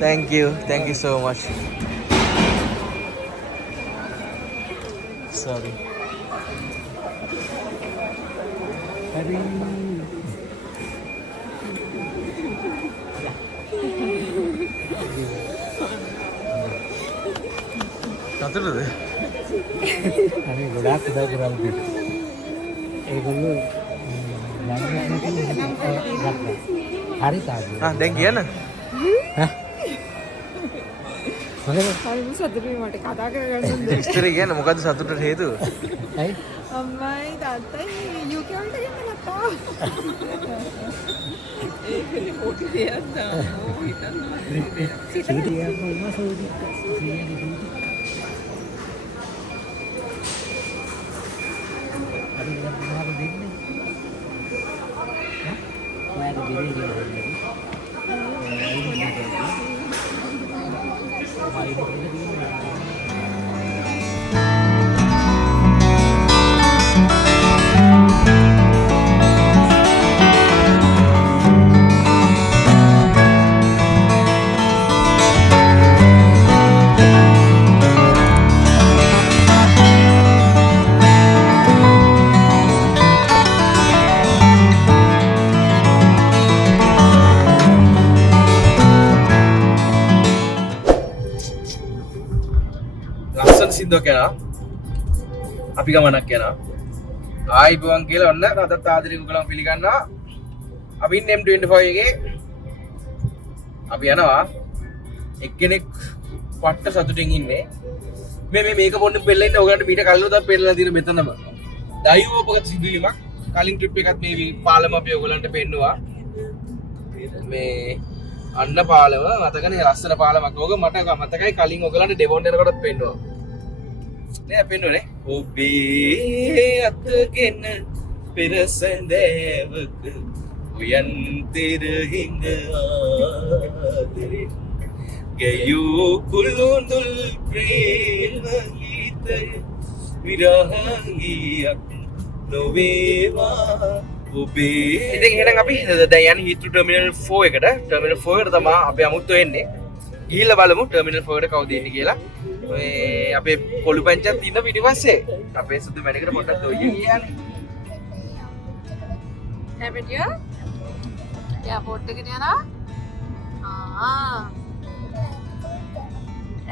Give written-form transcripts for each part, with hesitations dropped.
Thank you so much. Sorry. සතුටුද? අනේ ගොඩාක් උදව් කරලා තියෙනවා. ඒගොල්ලෝ හරි තාදී. දැන් කියන්න. හරිම සතුටුයි මට කතා කරගන්න දුන්නේ. විස්තර කියන්න මොකද්ද සතුටට හේතුව? ඇයි? අම්මයි තාත්තයි UK වලට ගෙන්න ගත්තා. ඒකේ පොඩි දෙයක් දාමු හිතන්න. සීටියක් වුණා සෝටි. අද මොනවද දෙන්නේ? ඔයාලට දෙන්නේ කියලා. සින්දුවක් යනවා. අපි ගමනක් යනවා. ආයිබෝන් කියලා ඔන්න රටත් ආදරේ ඔයගොල්ලෝ පිළිගන්නවා. අපි ඉන්නේ M25 එකේ. අපි යනවා. එක්කෙනෙක් පට්ට සතුටින් ඉන්නේ. මේක පොන්න පෙල්ලෙන්න ඔයගොල්ලන්ට මීට කලින් උදා පෙන්නලා තියෙන මෙතනම. දෛවෝපගත සිදුවීමක්. කලින් ට්‍රිප් එකත් මේ පාලම අපි ඔයගොල්ලන්ට පෙන්නුවා. මේ අන්න පාලම මතකනේ ලස්සන පාලමක්. ඕක මට මතකයි කලින් ඔයගොල්ලන්ට ඩෙවොන් යනකොටත් පෙන්නුවා. නේ පෙන්නුවනේ ඔබේ අතගෙන පෙරසඳෑවක උයන් තෙරහිඟ ආදරේ ගැයූ කුළුඳුල් ප්‍රේම ගීතය විරහංගියක් නොවේවා ඔබේ. ඉතින් එහෙනම් අපි දැන් යන්නේ හිතු ටර්මිනල් 4 එකට. ටර්මිනල් 4 එකට තමයි අපි අමුත්තු වෙන්නේ. ගිහිල්ලා බලමු ටර්මිනල් 4 එකට කවුද ඉන්නේ කියලා. අපේ කොළු පැංචත් ඉන්න පිටිපස්සේ අපේ සුදු මැණිකට පොඩ්ඩක් දොයිය කියන්නේ. හැබැයි එයාපෝට් එකට යනවා.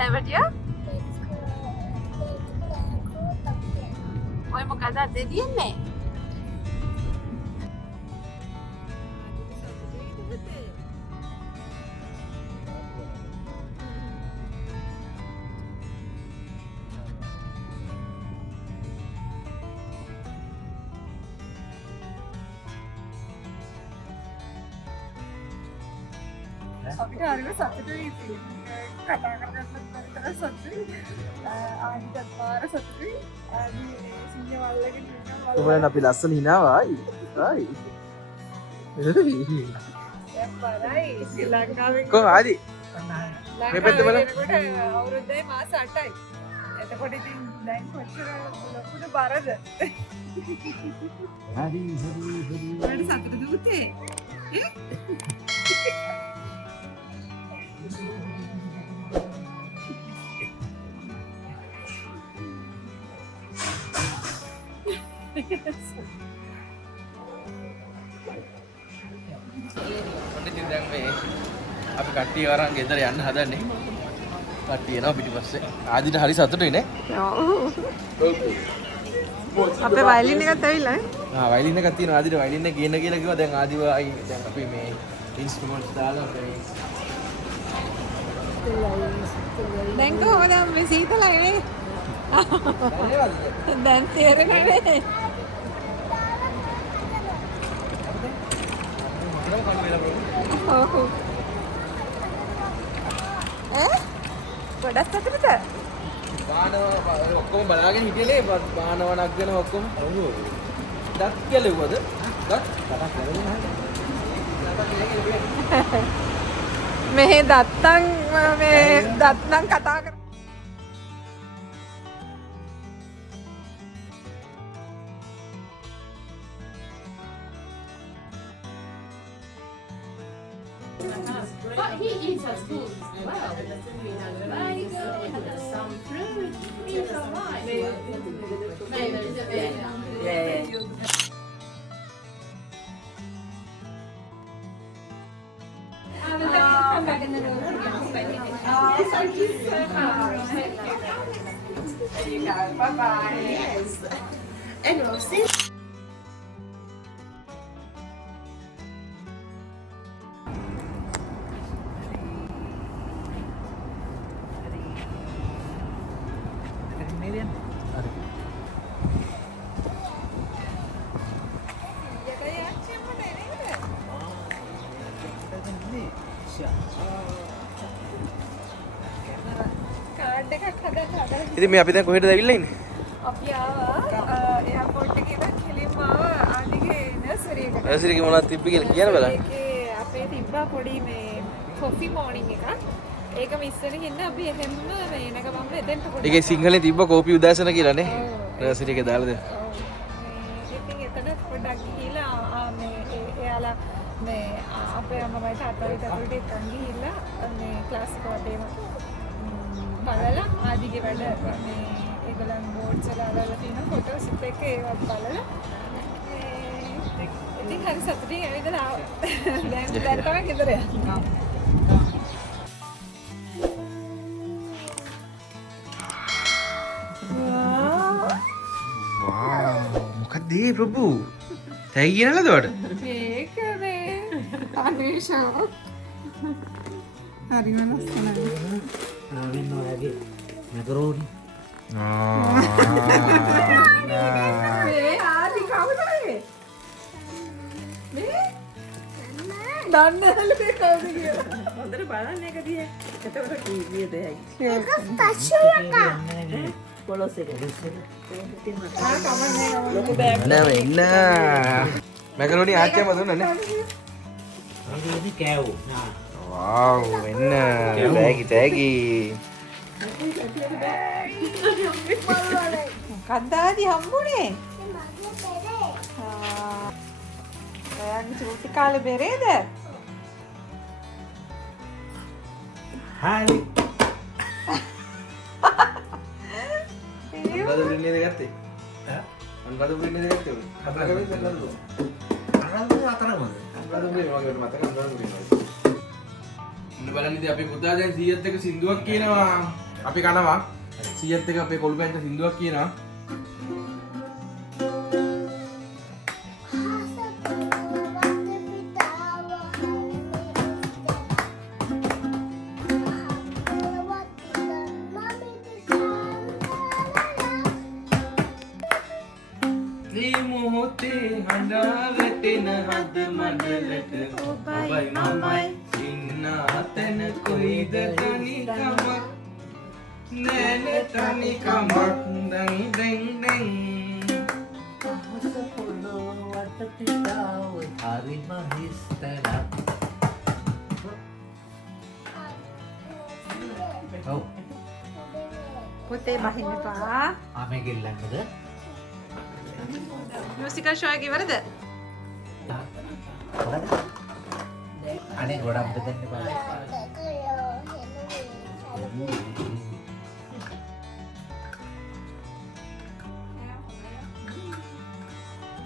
හැබැයි ඔය මොකද දෙදියන්නේ? අපිට හරිම සතුටුයි ඉතින්. කතා කරගන්න බැරිතර සතුටුයි. ආනිත් පාර සතුටුයි. ආනි සිංහ වල්ලගෙන ඉන්නවා. ඔබලන් අපි ලස්සන හිනාවා ආයි. ආයි. දැන් බරයි ශ්‍රී ලංකාවේ කොහොම ආදි? මේ පැත්ත බලන්න. අවුරුද්දේ මාස 8යි. එතකොට ඉතින් දැන් කොච්චර ලොකුද බරද? හරි. වැඩ සතුටු දුත්තේ. ඉතින් දැන් මේ අපි කට්ටිය අරන් ගෙදර යන්න හදන්නේ. කට්ටිය එනවා පිටිපස්සේ. ආදිට හරි සතුටුයි නේ? අපේ වයලින් එකත් ඇවිල්ලා නේ? වයලින් එකක් තියෙනවා. ආදිට වයලින් එක ගේන්න කියලා කිව්වා. දැන් ආදිව දැන් අපි මේ ඉන්ස්ට්‍රුමන්ට්ස් දාලා දැන් කොහොමද මේ සීතලයි නේ? දැන් තේරෙන්නේ ඔව්. ගොඩක් සතුටුද? බානව ඔක්කොම බලාගෙන හිටියනේ බානවණක් ගැන ඔක්කොම. ඔව්. දත් කෙලෙව්වද? දත් කතා කරගෙන මේ දත්තන් කතා කර But he eats us food as well. Like some fruit. He's alright. Maybe a bit. Come back in the room. Oh, thank you so much. There you go. Bye-bye. Yes. And we'll see. Card එකක් හදන්න ඉතින් මේ අපි දැන් කොහෙටද ඇවිල්ලා ඉන්නේ? අපි ආවා එයාපෝට් එකේ ඉඳන් කෙලින්ම ආවා ආන්ටිගේ නර්සරි එකට. නර්සරි එකේ මොනවද තිබ්බේ කියලා කියන්න බලන්න. ඒකේ අපේ තිබ්බා පොඩි මේ කොෆි මෝර්නින් එකක්. ඒක මිස් වෙන හින්දා අපි එහෙම්ම මේ එන ගමන්ම එතෙන්ට පොඩි. ඒකේ සිංහලෙන් තිබ්බ කෝපි උදෑසන කියලා නේ. නර්සරි එකේ දාලා දෙන්න. ඉතින් එතන පොඩ්ඩක් ගිහිලා මේ එයාලා මේ අපේ අම්මයි තාත්තයි තාත්තට එක්කන් ගිහිල්ලා මේ ක්ලාස් එකට ඒම බලලා ආදිගේ වැඩ මේ ඒගොල්ලන් බෝඩ්ස් වල අරලා තියෙන ෆොටෝස් එක ඒවත් බලලා ඉතින් හරි සතුටින් ඇවිදලා ආවා. දැන් තමයි ගෙදර යන්නේ. මොකක්ද ඒ ප්‍රභු? තැයි කියනලද වට? මේක මේ අනේෂා හරි මනසනයි. ආවෙන්න ඔයගේ මැකරෝනි. මේ ආදි කවුද මේ? මේ දන්නේ නැහැ මේ කවුද කියලා. හොඳට බලන්න එක දිහා. එතකොට කීයද ඇයි? පොලොස් එක. ලොකු බෑග් නෑ ඉන්න. මැකරෝනි ආච්චිම දුන්නා නේ. මේක කෑවෝ. වාව් එන්න. තෑගි. මොකක්ද ආදි හම්බුනේ? ඔයාගේ චූටි කාලේ බෙරේද? හරි. අනුරාධපුර ඉන්නේ ගත්තේ? අනුරාධපුර ඉන්නේ ගත්තේ? අනුරාධපුර අතරමද? අනුරාධපුර වගේ මතක අනුරාධපුර ඉන්නවා. ඉන්න බලන්න ඉතින් අපේ පුතා දැන් 100ත් එක සින්දුවක් කියනවා. අපි කනවා. 100ත් එක අපේ කොළු පැන්ට සින්දුවක් කියනවා. වැටෙන හද මඩලට ඔබයි මමයි ඉන්න අතන කොයිද තනිකමක් නෑනේ තනිකමක් දැන් දැන් දැන් අහස පොළොව වටපිටාව හරිම හිස්තැනක්. ඔව්. පොතේ බහින්න පා. ආමේ ගෙල්ලන්නද? මියුසිකල් ෂෝ එකේ ඉවරද? අනේ ගොඩක් දෙන්න බෑ.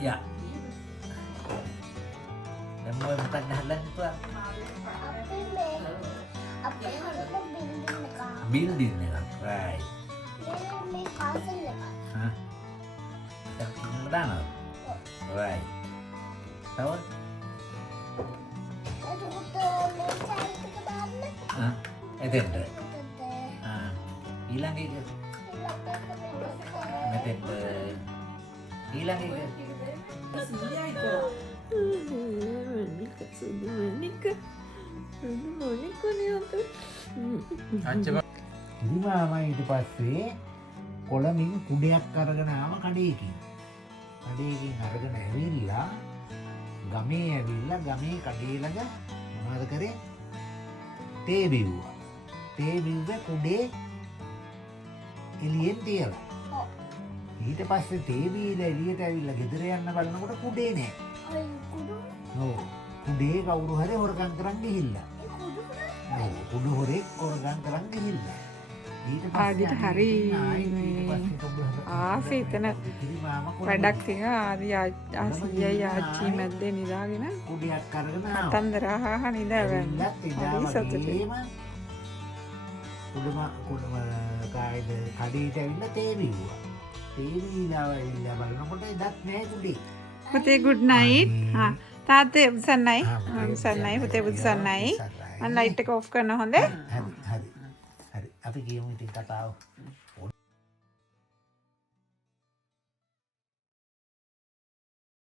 යා. දැන් මොකක්ද හදන්න පුතා? බිල්ඩින් එකක්. right. හා. දැන් දානවා. right. තව එතෙන්ට ඊළඟ එක මෙතෙන්ට ඊළඟ එක අච්චම ඉතිමාම ඊට පස්සේ කොළමින් කුඩයක් අරගෙන ආව කඩේකින් අරගෙන ඇවිල්ලා ගමේ ඇවිල්ලා ගමේ කඩේ ළඟ මොනවද කරේ? තේ බිව්වා. තේ බිව්වේ කුඩේ එළියෙන් තියලා. ඊට පස්සේ තේ බීලා එළියට ඇවිල්ලා ගෙදර යන්න බලනකොට කුඩේ නෑ. ඔව්. කුඩේ උදේ කවුරු හරි හොරකම් කරන් ගිහිල්ලා. ඔව් කුඩු හොරෙක් හොරකම් කරන් ගිහිල්ලා. ඊට ආදිට හරි ආසේ එතන වැඩක් තියන ආදි ආසියයි ආච්චි මැද්දේ නිදාගෙන කුඩයක් අරගෙන කතන්දර අහහ නිදාගන්න. හරි සතුටුයි. කුඩම කායිද කඩේට ඇවිල්ලා තේ බිව්වා. තේ බීලා ඇවිල්ලා බලනකොට එදත් නෑ කුඩේ. පුතේ good night. හා තාත්තේ උසන්නයි. උසන්නයි පුතේ උසන්නයි. මම ලයිට් එක ඔෆ් කරන හොඳේ. හරි. අපි කියමු ඉතින් කතාව.